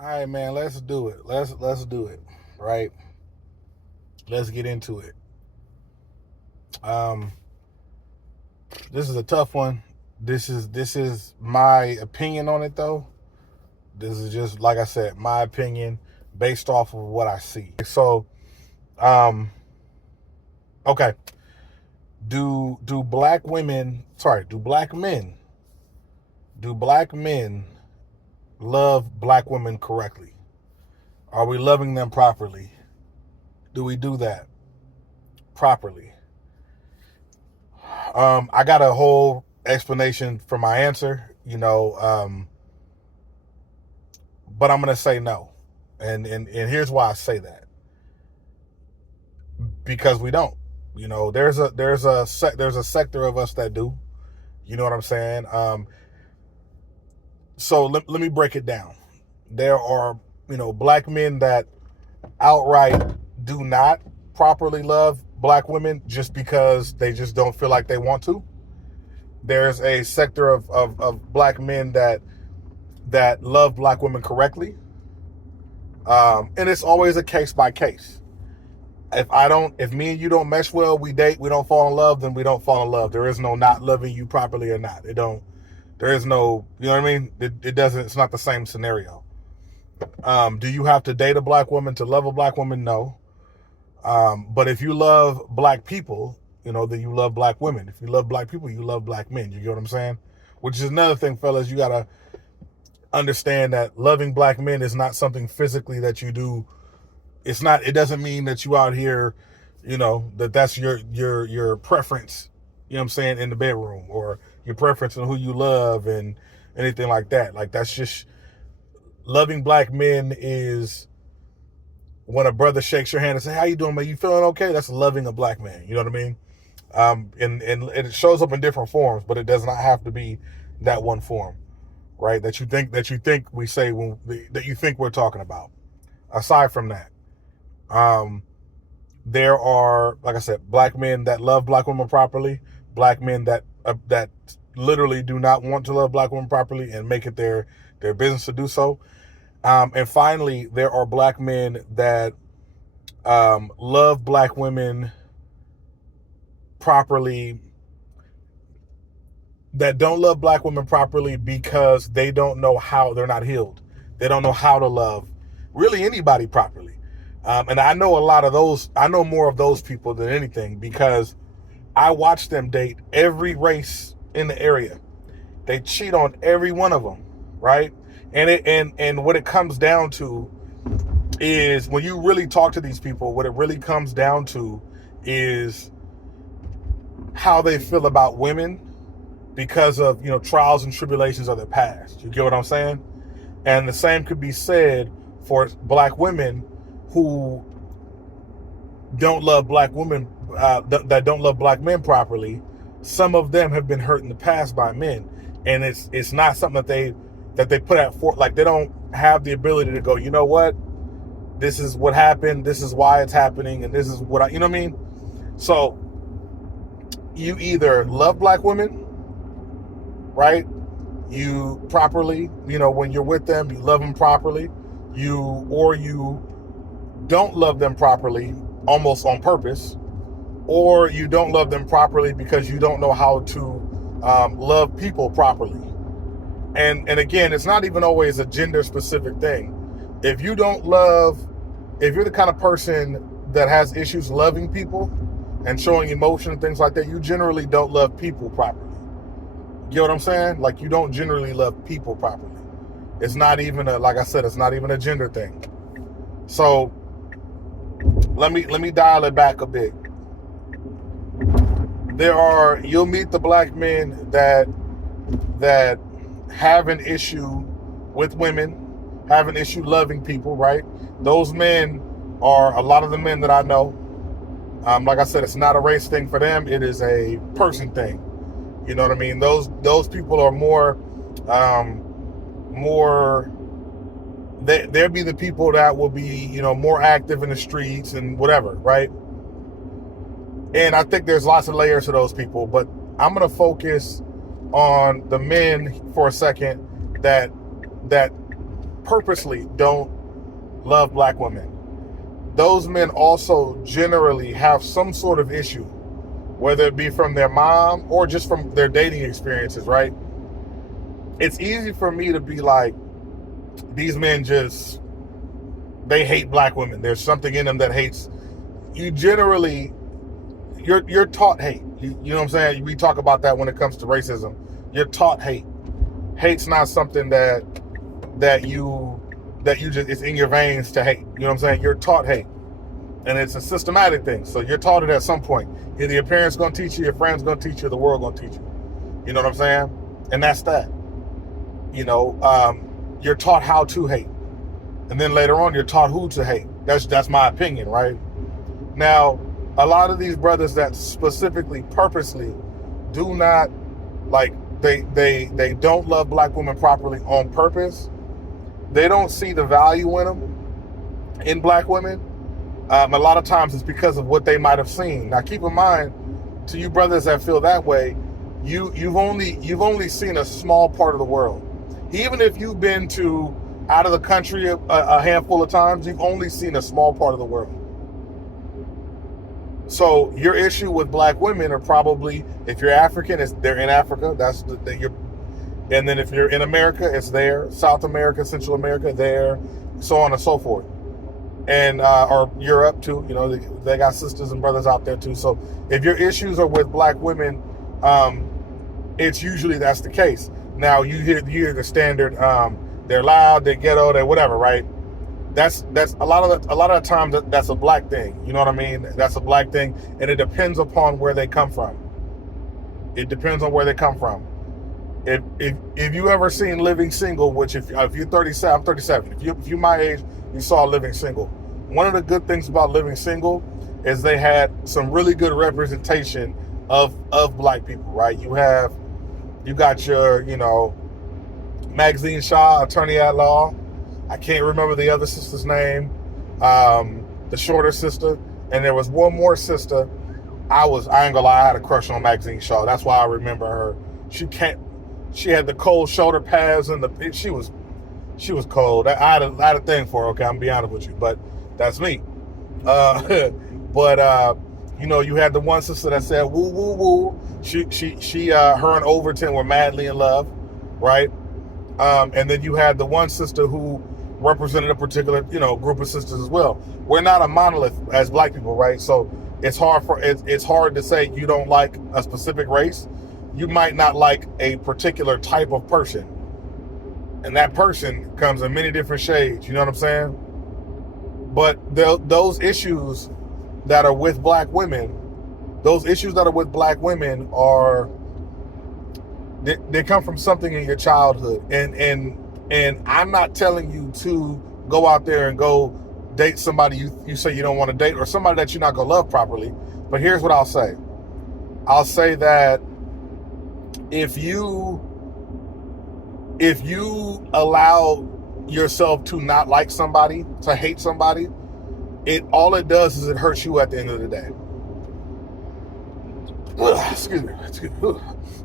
All right, man, let's do it. Let's do it. Right? Let's get into it. Um, this is a tough one. This is my opinion on it though. This is just like I said, my opinion based off of what I see. So, um, okay. Do black women? Sorry, do black men love black women correctly? Are we loving them properly? Do we do that properly? I got a whole explanation for my answer, but I'm gonna say no, and here's why I say that: because we don't. There's a sector of us that do. You know what I'm saying? So let me break it down. There are black men that outright do not properly love black women just because they just don't feel like they want to. There's a sector of black men that love black women correctly. And it's always a case by case. If me and you don't mesh well, we date, we don't fall in love, then we don't fall in love. There is no not loving you properly or not. There is no, you know what I mean? It's not the same scenario. Do you have to date a black woman to love a black woman? No. But if you love black people, then you love black women. If you love black people, you love black men. You get what I'm saying? Which is another thing, fellas, you gotta understand that loving black men is not something physically that you do. It doesn't mean that you out here, that's your preference, you know what I'm saying, in the bedroom, or your preference on who you love and anything like that. Like, that's just, loving black men is when a brother shakes your hand and say, "How you doing, man? You feeling okay?" That's loving a black man. You know what I mean? And it shows up in different forms, but it does not have to be that one form, right? That you think we say that you think we're talking about. Aside from that, there are, like I said, black men that love black women properly, black men that literally do not want to love black women properly and make it their business to do so. And finally, there are black men that love black women properly, that don't love black women properly because they don't know how. They're not healed. They don't know how to love really anybody properly. And I know a lot of those. I know more of those people than anything because I watch them date every race in the area. They cheat on every one of them, right? And what it comes down to is, when you really talk to these people, what it really comes down to is how they feel about women because of, trials and tribulations of their past. You get what I'm saying? And the same could be said for black women who don't love black women, that don't love black men properly. Some of them have been hurt in the past by men, and it's not something that they put at forth. Like, they don't have the ability to go, you know what, this is what happened, this is why it's happening, and this is what you know what I mean? So you either love black women, right? You properly, when you're with them, you love them properly. Or you don't love them properly, almost on purpose, or you don't love them properly because you don't know how to love people properly. And again, it's not even always a gender specific thing. If you're the kind of person that has issues loving people and showing emotion and things like that, you generally don't love people properly. You get what I'm saying? Like, you don't generally love people properly. It's not even like I said, it's not even a gender thing. So let me dial it back a bit. You'll meet the black men that have an issue with women, have an issue loving people, right? Those men are a lot of the men that I know. Like I said, it's not a race thing for them. It is a person thing. You know what I mean? Those people are more, they'll be the people that will be, more active in the streets and whatever, right? And I think there's lots of layers to those people, but I'm going to focus on the men for a second that purposely don't love black women, those men also generally have some sort of issue, whether it be from their mom or just from their dating experiences, right? It's easy for me to be like, these men just, they hate black women. There's something in them that hates. You generally, you're taught hate. You know what I'm saying? We talk about that when it comes to racism. You're taught hate. Hate's not something that you just, it's in your veins to hate. You know what I'm saying? You're taught hate. And it's a systematic thing. So you're taught it at some point. Either your parents going to teach you, your friends going to teach you, the world going to teach you. You know what I'm saying? And that's that. You know, you're taught how to hate. And then later on, you're taught who to hate. That's my opinion, right? Now, a lot of these brothers that specifically, purposely do not, like, they don't love black women properly on purpose. They don't see the value in them, in black women. A lot of times it's because of what they might have seen. Now, keep in mind, to you brothers that feel that way, you've only seen a small part of the world. Even if you've been to out of the country a handful of times, you've only seen a small part of the world. So your issue with black women are probably, if you're African, they're in Africa. That's and then if you're in America, it's there. South America, Central America, there, so on and so forth. And or Europe too, you know, they got sisters and brothers out there too. So if your issues are with black women, it's usually that's the case. Now you hear the standard, they're loud, they're ghetto, they're whatever, right? That's a lot of the time that's a black thing. You know what I mean? That's a black thing, and it depends upon where they come from. It depends on where they come from. If you ever seen Living Single, which if you're 37, I'm 37. If you're my age, you saw Living Single. One of the good things about Living Single is they had some really good representation of black people, right? You got your, you know, Maxine Shaw, attorney at law. I can't remember the other sister's name, the shorter sister, and there was one more sister. I ain't gonna lie, I had a crush on Maxine Shaw. That's why I remember her. She had the cold shoulder pads and she was cold. I had a thing for her, okay, I'm gonna be honest with you, but that's me. You know, you had the one sister that said woo woo woo. Her and Overton were madly in love, right? And then you had the one sister who represented a particular, you know, group of sisters as well. We're not a monolith as black people, right? So it's hard to say you don't like a specific race. You might not like a particular type of person, and that person comes in many different shades. You know what I'm saying? But those issues that are with black women, are they come from something in your childhood, and I'm not telling you to go out there and go date somebody you say you don't want to date, or somebody that you're not gonna love properly. But here's what I'll say. I'll say that if you allow yourself to not like somebody, to hate somebody, all it does is it hurts you at the end of the day. Excuse me.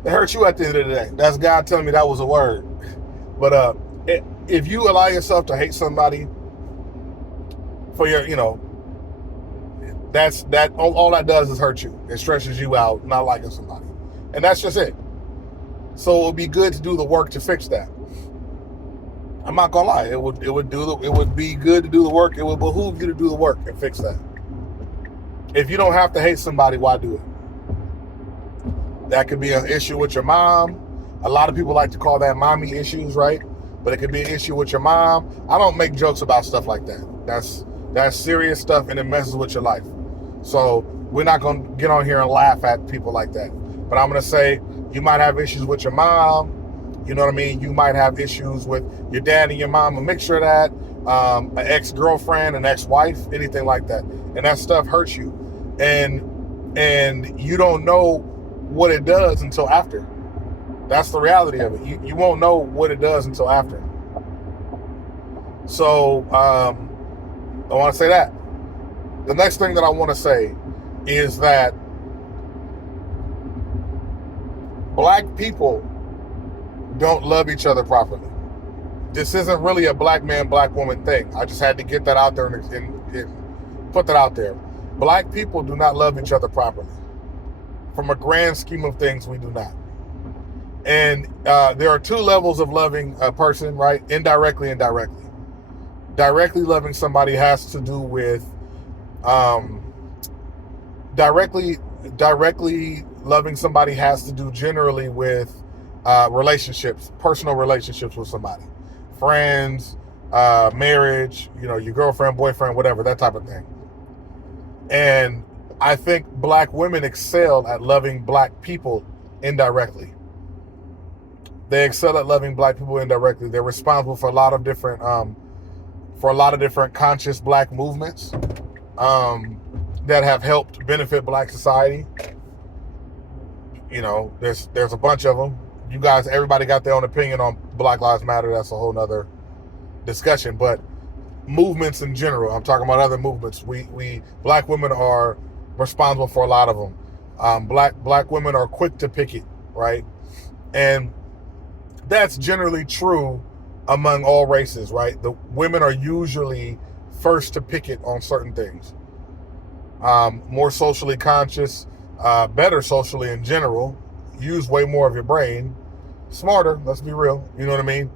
It hurts you at the end of the day. That's God telling me that was a word. But if you allow yourself to hate somebody for your, you know, all that does is hurt you. It stresses you out not liking somebody, and that's just it. So it would be good to do the work to fix that. I'm not gonna lie, it would be good to do the work. It would behoove you to do the work and fix that. If you don't have to hate somebody, why do it? That could be an issue with your mom. A lot of people like to call that mommy issues, right? But it could be an issue with your mom. I don't make jokes about stuff like that. That's serious stuff, and it messes with your life. So we're not gonna get on here and laugh at people like that. But I'm gonna say you might have issues with your mom. You know what I mean? You might have issues with your dad and your mom, a mixture of that, an ex-girlfriend, an ex-wife, anything like that. And that stuff hurts you. And you don't know what it does until after. That's the reality of it. You won't know what it does until after. So I want to say that. The next thing that I want to say is that black people don't love each other properly. this isn't really a black man, black woman thing. I just had to get that out there and put that out there. Black people do not love each other properly. From a grand scheme of things, we do not. And there are two levels of loving a person, right? Indirectly and directly. Directly loving somebody has to do with directly loving somebody has to do generally with relationships, personal relationships with somebody, friends, marriage, your girlfriend, boyfriend, whatever, that type of thing. And I think black women excel at loving black people indirectly. They excel at loving black people indirectly. They're responsible for a lot of different conscious black movements that have helped benefit black society. There's a bunch of them. You guys, everybody got their own opinion on Black Lives Matter. That's a whole nother discussion. But movements in general, I'm talking about other movements. We black women are responsible for a lot of them. Black women are quick to picket, right? And that's generally true among all races, right? The women are usually first to picket on certain things. More socially conscious, better socially in general, use way more of your brain, smarter, let's be real, you know what I mean?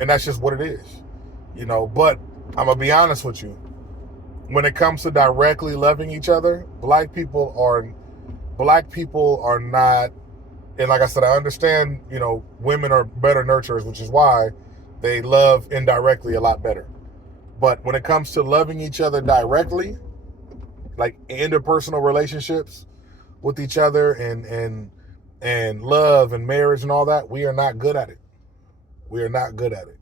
And that's just what it is, but I'm gonna be honest with you. When it comes to directly loving each other, black people are not, and like I said, I understand, women are better nurturers, which is why they love indirectly a lot better. But when it comes to loving each other directly, like interpersonal relationships with each other and love and marriage and all that, we are not good at it. We are not good at it.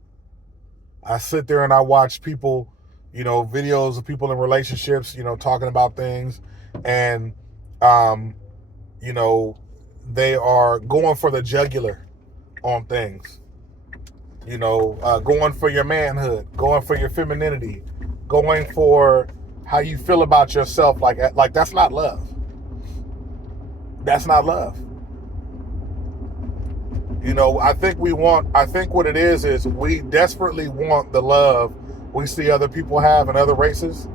I sit there and I watch people, videos of people in relationships, talking about things, and they are going for the jugular on things. Going for your manhood, going for your femininity, going for how you feel about yourself. Like that's not love. That's not love. I think what it is we desperately want the love we see other people have in other races,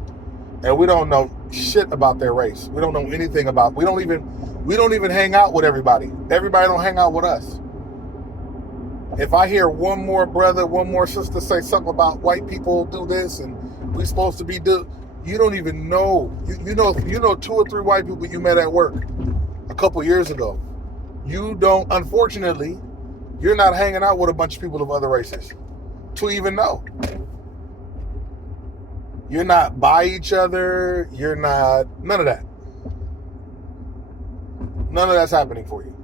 and we don't know shit about their race. We don't know anything about. We don't even hang out with everybody. Everybody don't hang out with us. If I hear one more brother, one more sister say something about white people do this and we supposed to be you don't even know. You know 2 or 3 white people you met at work a couple years ago. You don't, unfortunately, you're not hanging out with a bunch of people of other races to even know. You're not by each other. You're not, none of that. None of that's happening for you.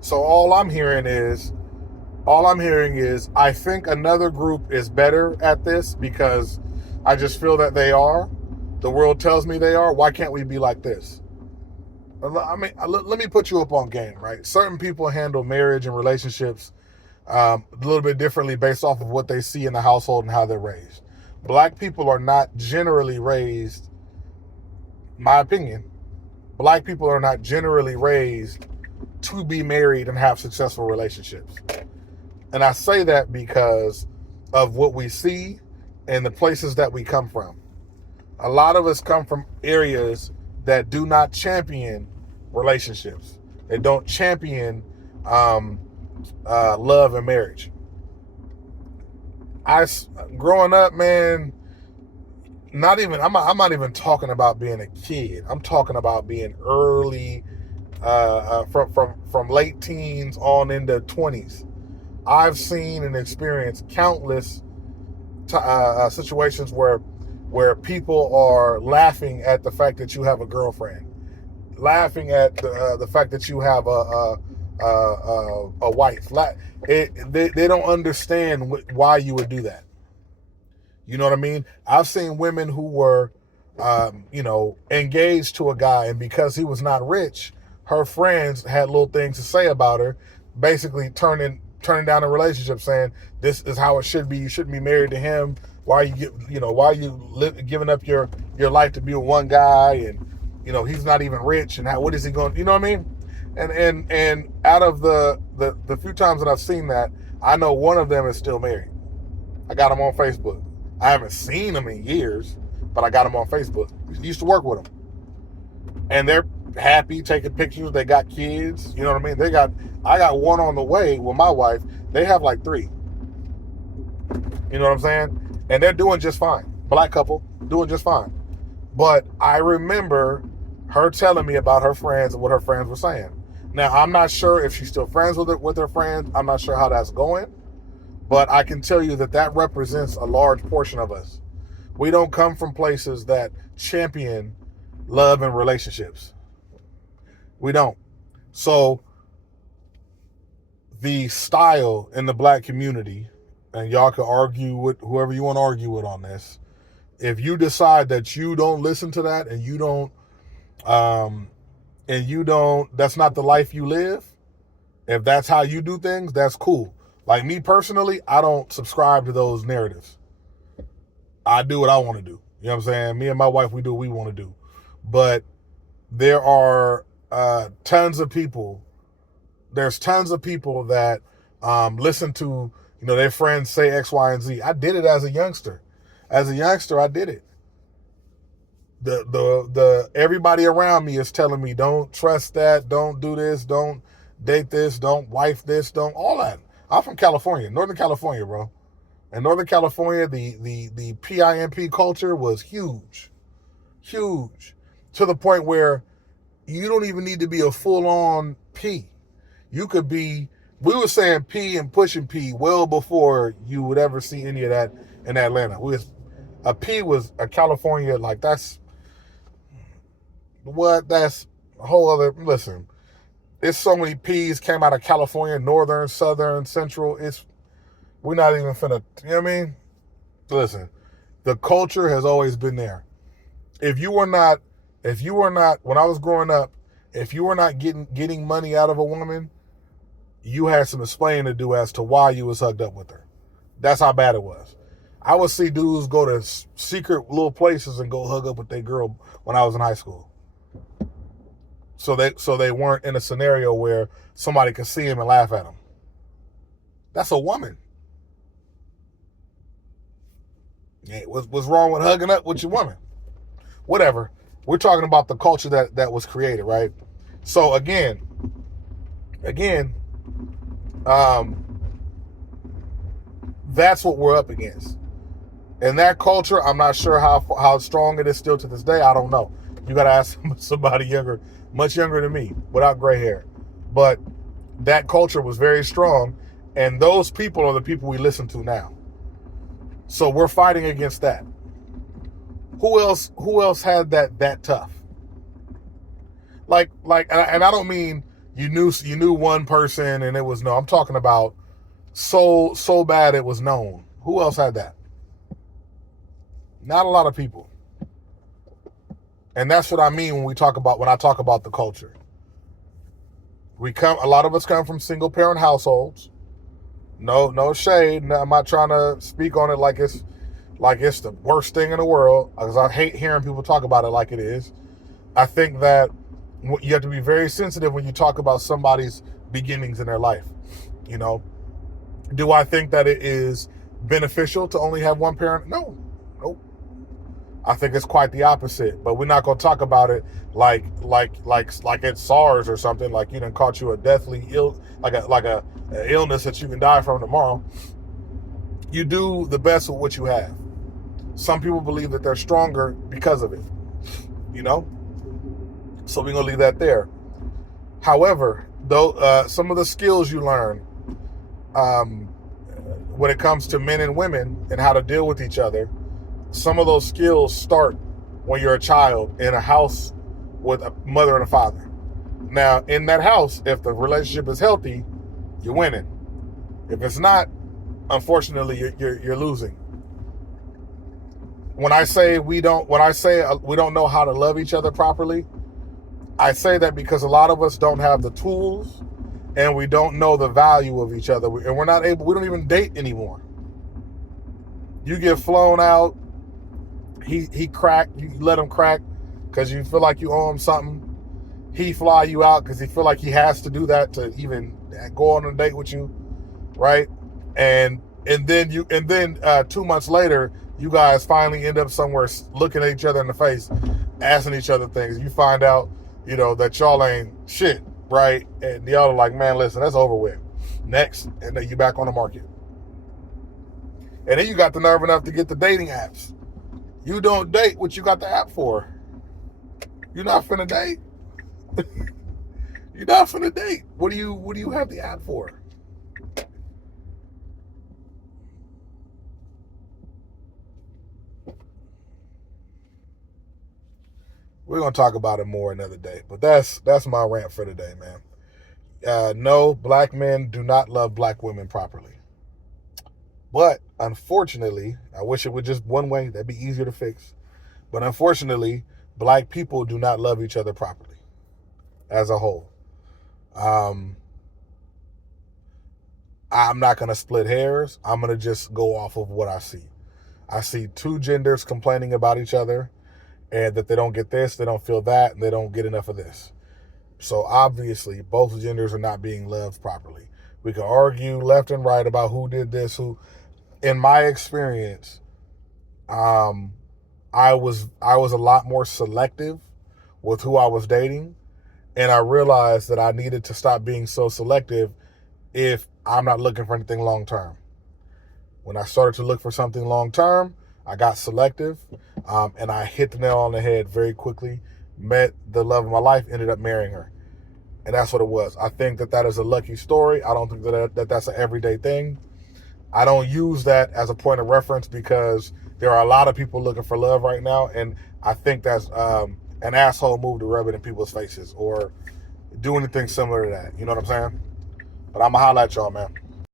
So all I'm hearing is, I think another group is better at this because I just feel that they are. The world tells me they are. Why can't we be like this? I mean, let me put you up on game, right? Certain people handle marriage and relationships a little bit differently based off of what they see in the household and how they're raised. Black people are not generally raised, my opinion, black people are not generally raised to be married and have successful relationships. And I say that because of what we see and the places that we come from. A lot of us come from areas that do not champion relationships. They don't champion love and marriage. Growing up, man, I'm not even talking about being a kid. I'm talking about being early, from late teens on into 20s. I've seen and experienced countless situations where people are laughing at the fact that you have a girlfriend, laughing at the fact that you have a wife. They don't understand why you would do that. You know what I mean? I've seen women who were, engaged to a guy, and because he was not rich, her friends had little things to say about her, basically turning down a relationship, saying this is how it should be. You shouldn't be married to him. Why are you giving up your life to be with one guy, and he's not even rich, and what is he going? You know what I mean? And out of the few times that I've seen that, I know one of them is still married. I got him on Facebook. I haven't seen him in years, but I got him on Facebook. I used to work with him. And they're happy taking pictures. They got kids. You know what I mean? I got one on the way with my wife. They have like 3. You know what I'm saying? And they're doing just fine. Black couple, doing just fine. But I remember her telling me about her friends and what her friends were saying. Now, I'm not sure if she's still friends with her friends. I'm not sure how that's going. But I can tell you that represents a large portion of us. We don't come from places that champion love and relationships. We don't. So the style in the black community, and y'all can argue with whoever you want to argue with on this, if you decide that you don't listen to that and you don't, that's not the life you live, if that's how you do things, that's cool. Like me personally, I don't subscribe to those narratives. I do what I want to do. You know what I'm saying? Me and my wife, we do what we want to do. But there are tons of people. There's tons of people that listen to, their friends say X, Y, and Z. I did it as a youngster. As a youngster, I did it. The everybody around me is telling me, don't trust that, don't do this, don't date this, don't wife this, don't all that. I'm from California, Northern California, bro. In Northern California, the PIMP culture was huge. Huge. To the point where you don't even need to be a full-on P. You could be, we were saying P and pushing P well before you would ever see any of that in Atlanta. A P was a California, like that's a whole other, listen, there's so many P's came out of California, Northern, Southern, Central. We're not even finna, you know what I mean? Listen, the culture has always been there. If you were not, when I was growing up, if you were not getting money out of a woman, you had some explaining to do as to why you was hugged up with her. That's how bad it was. I would see dudes go to secret little places and go hug up with their girl when I was in high school. So they weren't in a scenario where somebody could see him and laugh at him. That's a woman. Yeah, what's wrong with hugging up with your woman? Whatever. We're talking about the culture that was created, right? So again, that's what we're up against. And that culture, I'm not sure how strong it is still to this day. I don't know. You got to ask somebody much younger than me, without gray hair. But that culture was very strong, and those people are the people we listen to now. So we're fighting against that. Who else had that tough? Like, and I don't mean you knew one person and it was no. I'm talking about so bad it was known. Who else had that? Not a lot of people. And that's what I mean when I talk about the culture. A lot of us come from single parent households. No shade. I'm not trying to speak on it like it's the worst thing in the world, because I hate hearing people talk about it like it is. I think that you have to be very sensitive when you talk about somebody's beginnings in their life. Do I think that it is beneficial to only have one parent? No. Nope. I think it's quite the opposite, but we're not going to talk about it like it's SARS or something, like you done caught you a deathly ill, like a illness that you can die from tomorrow. You do the best with what you have. Some people believe that they're stronger because of it, so we're going to leave that there. However, though, some of the skills you learn when it comes to men and women and how to deal with each other, some of those skills start when you're a child in a house with a mother and a father. Now, in that house, if the relationship is healthy, you're winning. If it's not, unfortunately, you're losing. When I say we don't know how to love each other properly, I say that because a lot of us don't have the tools and we don't know the value of each other, and we don't even date anymore. You get flown out, he crack, you let him crack because you feel like you owe him something. He fly you out because he feel like he has to do that to even go on a date with you, right? And then 2 months later, you guys finally end up somewhere looking at each other in the face, asking each other things. You find out, that y'all ain't shit, right? And y'all are like, man, listen, that's over with. Next, and then you back on the market. And then you got the nerve enough to get the dating apps. You don't date what you got the app for. You're not finna date. You're not finna date. What do you have the app for? We're gonna talk about it more another day. But that's my rant for today, man. No, black men do not love black women properly. But unfortunately, I wish it was just one way. That'd be easier to fix. But unfortunately, black people do not love each other properly as a whole. I'm not going to split hairs. I'm going to just go off of what I see. I see two genders complaining about each other and that they don't get this, they don't feel that, and they don't get enough of this. So obviously, both genders are not being loved properly. We can argue left and right about who did this, who. In my experience, I was a lot more selective with who I was dating, and I realized that I needed to stop being so selective if I'm not looking for anything long term. When I started to look for something long term, I got selective, and I hit the nail on the head very quickly. Met the love of my life, ended up marrying her, and that's what it was. I think that is a lucky story. I don't think that that's an everyday thing. I don't use that as a point of reference because there are a lot of people looking for love right now, and I think that's an asshole move to rub it in people's faces or do anything similar to that. You know what I'm saying? But I'm going to holler at y'all, man.